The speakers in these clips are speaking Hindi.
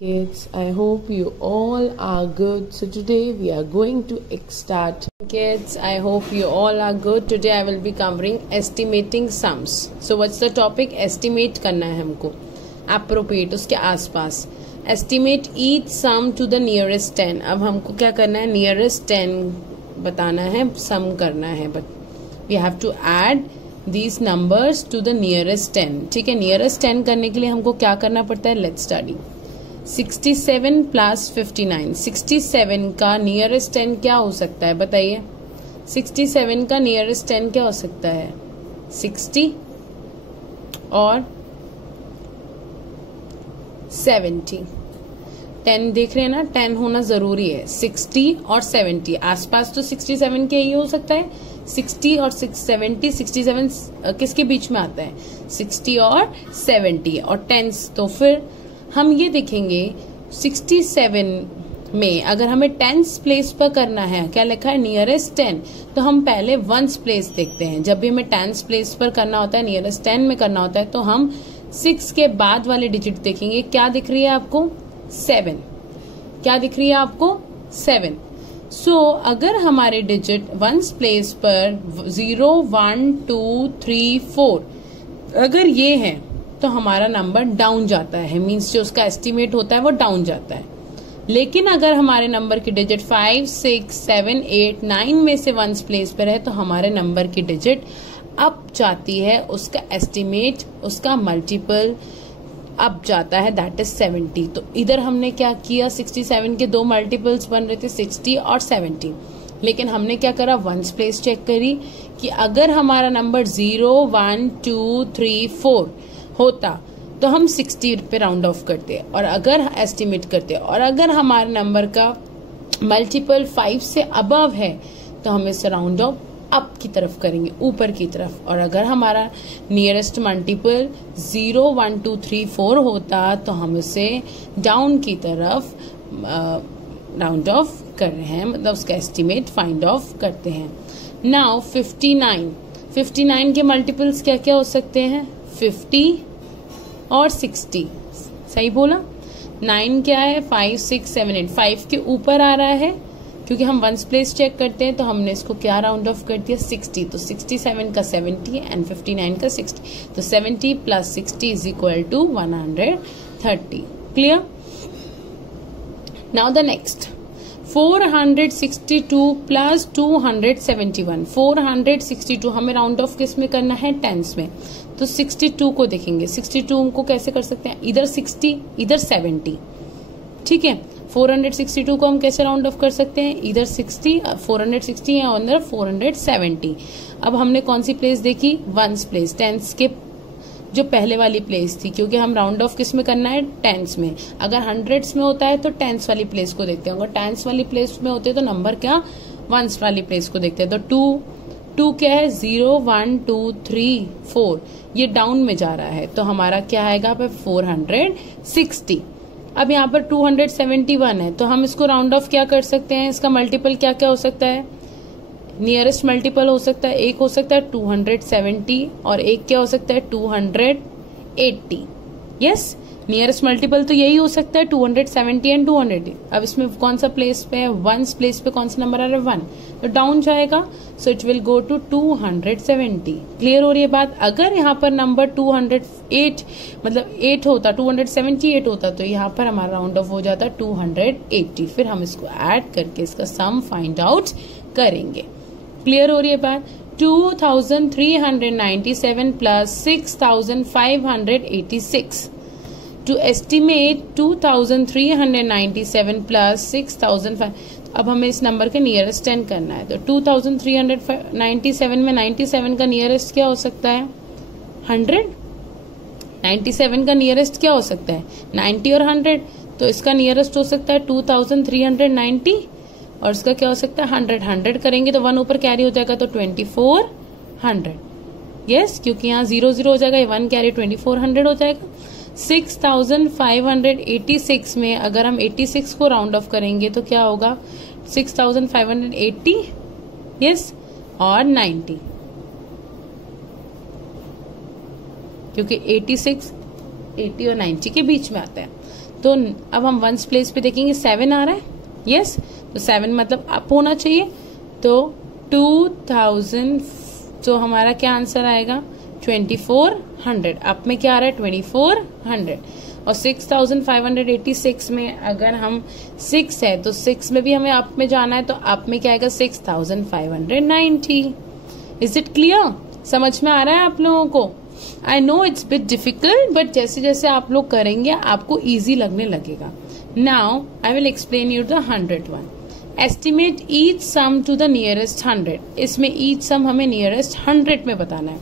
Kids, I hope you all are good. So today we are going to start. Kids, I hope you all are good. Today I will be covering estimating sums. So what's the topic? Estimate करना है हमको. Appropriate उसके आसपास. Estimate each sum to the nearest 10. अब हमको क्या करना है? Nearest 10 बताना है, sum करना है. But we have to add these numbers to the nearest 10. ठीक है, nearest 10 करने के लिए हमको क्या करना पड़ता है? Let's study. 67 प्लस 59. 67 का नियरेस्ट 10 क्या हो सकता है बताइए? 67 का नियरेस्ट 10 क्या हो सकता है? 60 और 70. 10 देख रहे हैं ना, 10 होना जरूरी है. 60 और 70 आसपास तो 67 के ही हो सकता है. 60 और 70, 67 किसके बीच में आता है? 60 और 70 और 10. तो फिर हम ये देखेंगे 67 में अगर हमें 10th प्लेस पर करना है, क्या लिखा है? नियरेस्ट 10. तो हम पहले 1st प्लेस देखते हैं. जब भी हमें 10th प्लेस पर करना होता है, नियरेस्ट 10 में करना होता है, तो हम 6 के बाद वाले डिजिट देखेंगे. क्या दिख रही है आपको? 7. क्या दिख रही है आपको? 7. सो अगर हमारे डिजिट 1st प्लेस पर 0, 1, 2, 3, 4 अगर ये है तो हमारा नंबर डाउन जाता है. मींस जो उसका एस्टिमेट होता है वो डाउन जाता है. लेकिन अगर हमारे नंबर की डिजिट 5, 6, 7, 8, 9 में से 1st प्लेस पर है तो हमारे नंबर की डिजिट अप जाती है. उसका एस्टिमेट, उसका मल्टीपल अप जाता है, दैट इज 70. तो इधर हमने क्या किया? 67 के दो मल्टीपल्स बन रहे थे, 60 और 70. लेकिन हमने क्या करा? 1st प्लेस चेक करी कि अगर हमारा नंबर 0, 1, 2, 3, 4 होता तो हम 60 पे राउंड ऑफ करते और अगर एस्टिमेट करते, और अगर हमारे नंबर का मल्टीपल 5 से अबव है तो हम इसे राउंड ऑफ अप की तरफ करेंगे, ऊपर की तरफ. और अगर हमारा नियरेस्ट मल्टीपल 0, 1, 2, 3, 4 होता तो हम इसे डाउन की तरफ राउंड ऑफ कर रहे हैं, मतलब उसका एस्टिमेट फाइंड ऑफ करते हैं. नाउ 59 के मल्टीपल्स क्या क्या हो सकते हैं? 50 और 60. सही बोला. 9 क्या है? 5, 6, 7, 8. 5 के ऊपर आ रहा है क्योंकि हम 1st प्लेस चेक करते हैं, तो हमने इसको क्या राउंड ऑफ कर दिया? 60. तो 67 का 70 एंड 59 का 60. तो 70 plus 60 is equal to 130. Clear? Now the next 462 plus 271. 462 हमें राउंड ऑफ किस में करना है? 10s में. तो 62 को देखेंगे. 62 को कैसे कर सकते हैं? इधर 60 इधर 70. ठीक है. 462 को हम कैसे राउंड ऑफ कर सकते हैं? इधर 60, 460 है और अंदर 470. अब हमने कौन सी प्लेस देखी? 1st place. 10s के जो पहले वाली प्लेस थी, क्योंकि हम राउंड ऑफ किस में करना है? 10s में. अगर 100s में होता है तो 10s वाली प्लेस को देखते हैं. अगर 10s वाली प्लेस में होते तो नंबर क्या? 1s वाली प्लेस को देखते हैं. तो 2 क्या है? 0, 1, 2, 3, 4. ये डाउन में जा रहा है तो हमारा क्या आएगा? 460. अब यहाँ पर 271 है तो हम इसको राउंड ऑफ क्या कर सकते हैं? इसका मल्टीपल क्या क्या हो सकता है? नियरेस्ट मल्टीपल हो सकता है, एक हो सकता है 270 और एक क्या हो सकता है? 280. यस, नियरेस्ट मल्टीपल तो यही हो सकता है, 270 एंड 280. अब इसमें कौन सा प्लेस पे है? 1st प्लेस पे कौन सा नंबर आ रहा है? 1. तो डाउन जाएगा, so it will go to 270. Clear हो रही है बात? अगर यहाँ पर नंबर 208 मतलब 8 होता, 278 होता तो यहाँ पर हमारा राउंड ऑफ हो जाता 280. फिर हम इसको ऐड करके इसका सम फाइंड आउट करेंगे. क्लियर हो रही है बात? 2397 प्लस 6586. To estimate 2397 plus 6005. अब हमें इस नंबर के नियरेस्ट 10 करना है. तो 2397 में 97 का नियरेस्ट क्या हो सकता है? 100. 97 का नियरेस्ट क्या हो सकता है? 90 और 100. तो इसका नियरेस्ट हो सकता है 2390 और इसका क्या हो सकता है? 100. 100 करेंगे तो 1 ऊपर कैरी हो जाएगा तो 2400. यस, क्योंकि यहाँ 0 0 हो जाएगा, 1 कैरी 2400 हो जाएगा. 6586 में अगर हम 86 को राउंड ऑफ करेंगे तो क्या होगा? 6580. यस, और 90, क्योंकि 86 80 और 90 के बीच में आता है. तो अब हम वंस प्लेस पे देखेंगे 7 आ रहा है, यस, तो 7 मतलब अप होना चाहिए, तो 2000, तो हमारा क्या आंसर आएगा 2400। अप में क्या आ रहा है 2400, और 6586 में अगर हम 6 है तो 6 में भी हमें अप में जाना है, तो अप में क्या आएगा 6590। Is it clear? समझ में आ रहा है आप लोगों को? I know it's bit difficult, but जैसे जैसे आप लोग करेंगे आपको इजी लगने लगेगा। Now I will explain you the 100 one. Estimate each sum to the nearest 100। इसमें ईच सम हमें नियरेस्ट 100 में बताना है,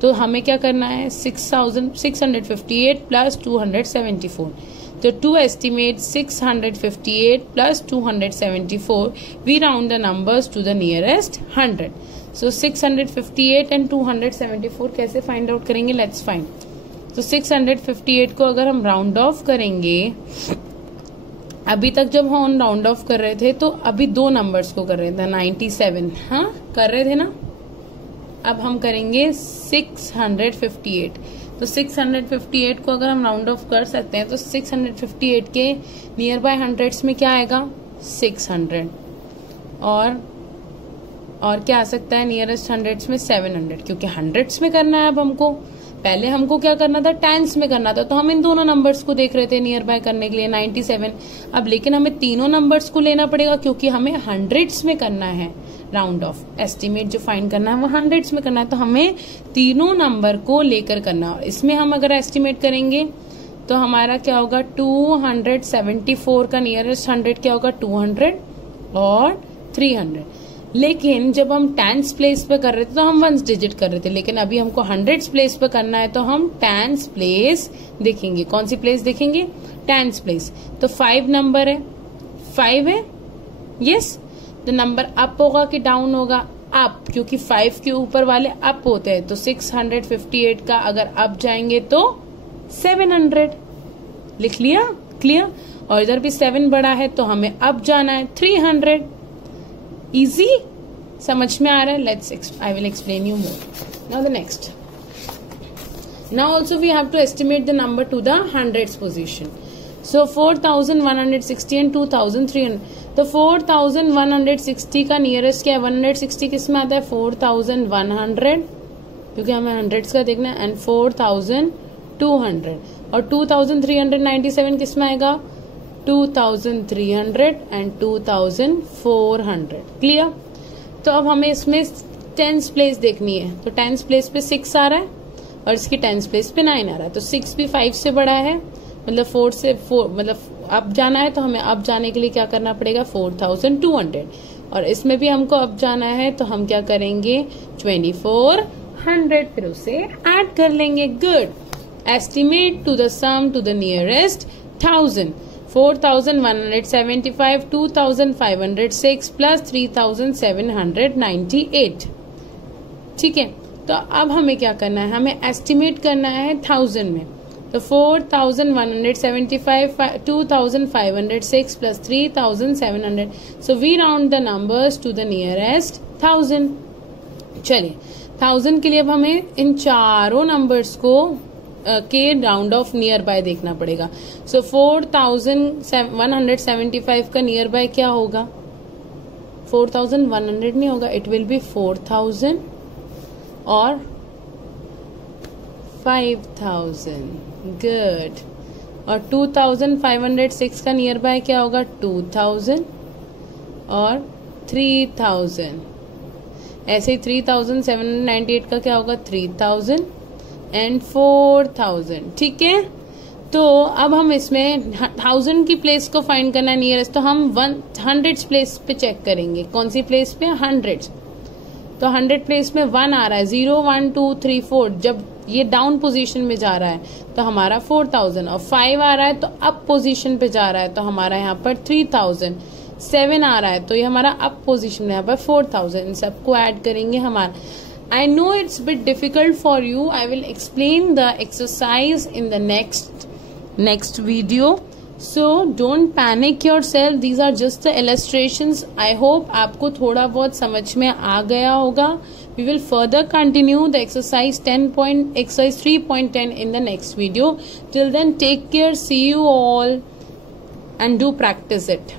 तो हमें क्या करना है 6658 प्लस 274। तो to estimate 658 plus 274 we round the numbers to the nearest 100। So 658 and 274 कैसे फाइंड आउट करेंगे? Let's find. तो 658 को अगर हम राउंड ऑफ करेंगे, अभी तक जब हम राउंड ऑफ कर रहे थे तो अभी दो नंबर्स को कर रहे थे 97, हाँ कर रहे थे ना। अब हम करेंगे 658। तो 658 को अगर हम राउंड ऑफ कर सकते हैं तो 658 के नियर बाय हंड्रेड्स में क्या आएगा 600, और क्या आ सकता है नियरेस्ट हंड्रेड्स में 700, क्योंकि हंड्रेड्स में करना है। अब हमको पहले हमको क्या करना था टेंस में करना था, तो हम इन दोनों नंबर्स को देख रहे थे नियर बाय करने के लिए 97। अब लेकिन हमें तीनों नंबर्स को लेना पड़ेगा क्योंकि हमें हंड्रेड्स में करना है राउंड ऑफ। एस्टिमेट जो फाइंड करना है वो हंड्रेड्स में करना है, तो हमें तीनों नंबर को लेकर करना है। इसमें हम अगर एस्टिमेट करेंगे तो हमारा क्या होगा 274 का नियरेस्ट 100 क्या होगा 200 और 300। लेकिन जब हम टेंस प्लेस पे कर रहे थे तो हम वंस डिजिट कर रहे थे, लेकिन अभी हमको हंड्रेड्स प्लेस पे करना है तो हम टेंस प्लेस देखेंगे। कौन सी प्लेस देखेंगे? Tens place. तो 5 नंबर है, 5 है, यस। तो नंबर अप होगा कि डाउन होगा? अप, क्योंकि 5 के ऊपर वाले अप होते हैं। तो 658 का अगर अप जाएंगे तो 700। लिख लिया? क्लियर? और इधर भी 7 बड़ा है तो हमें अप जाना है 300। इजी? समझ में आ रहा है? Let's I will explain you more. Now the next. Now also we have to estimate the number to the hundreds position. So 4160 and 2300। तो 4160 का नियरेस्ट क्या है? 160 किस में आता है? 4100, क्योंकि हमें हंड्रेड्स का देखना है, एंड 4200। और 2397 किस में आएगा? 2300 एंड 2400। क्लियर? तो अब हमें इसमें टेंस प्लेस देखनी है, तो टेंस प्लेस पे 6 आ रहा है और इसकी टेंस प्लेस पे 9 आ रहा है। तो 6 भी 5 से बड़ा है, मतलब 4 से 4 मतलब अप जाना है, तो हमें अप जाने के लिए क्या करना पड़ेगा 4200। और इसमें भी हमको अप जाना है तो हम क्या करेंगे 2400, फिर उसे ऐड कर लेंगे। Good. Estimate to the sum to the nearest 1000। 4175, 2506 plus 3798। ठीक है, तो अब हमें क्या करना है? हमें एस्टिमेट करना है 1000 में। तो 4175, 2506 plus 3700। So we round the numbers to the nearest 1000। चलिए 1000 के लिए अब हमें इन चारों नंबर्स को के राउंड ऑफ नियर बाय देखना पड़ेगा। सो 4175 का नियर बाय क्या होगा? 4100 नहीं होगा, इट विल बी 4000 और 5000। गुड। और 2506 का नियर बाय क्या होगा? 2000 और 3000। ऐसे ही 3798 का क्या होगा? 3000 एंड 4000। ठीक है, तो अब हम इसमें 1000 की प्लेस को फाइंड करना है नियरेस्ट, तो हम 100 प्लेस पे चेक करेंगे। कौन सी प्लेस पे? 100। तो 100 प्लेस में 1 आ रहा है, 0 1 2 3 4। जब ये डाउन पोजीशन में जा रहा है तो हमारा 4000, और 5 आ रहा है तो अप पोजीशन पे जा रहा है तो हमारा यहाँ पर 3000। 7 आ रहा है तो ये हमारा अप पोजीशन में यहाँ पर 4000। इन सबको ऐड करेंगे हमारा। I know it's a bit difficult for you. I will explain the exercise in the next video. So don't panic your self, these are just the illustrations. I hope आपको थोड़ा बहुत समझ में आ गया होगा। We will further continue the exercise 3.10 in the next video. Till then, take care. See you all and do practice it.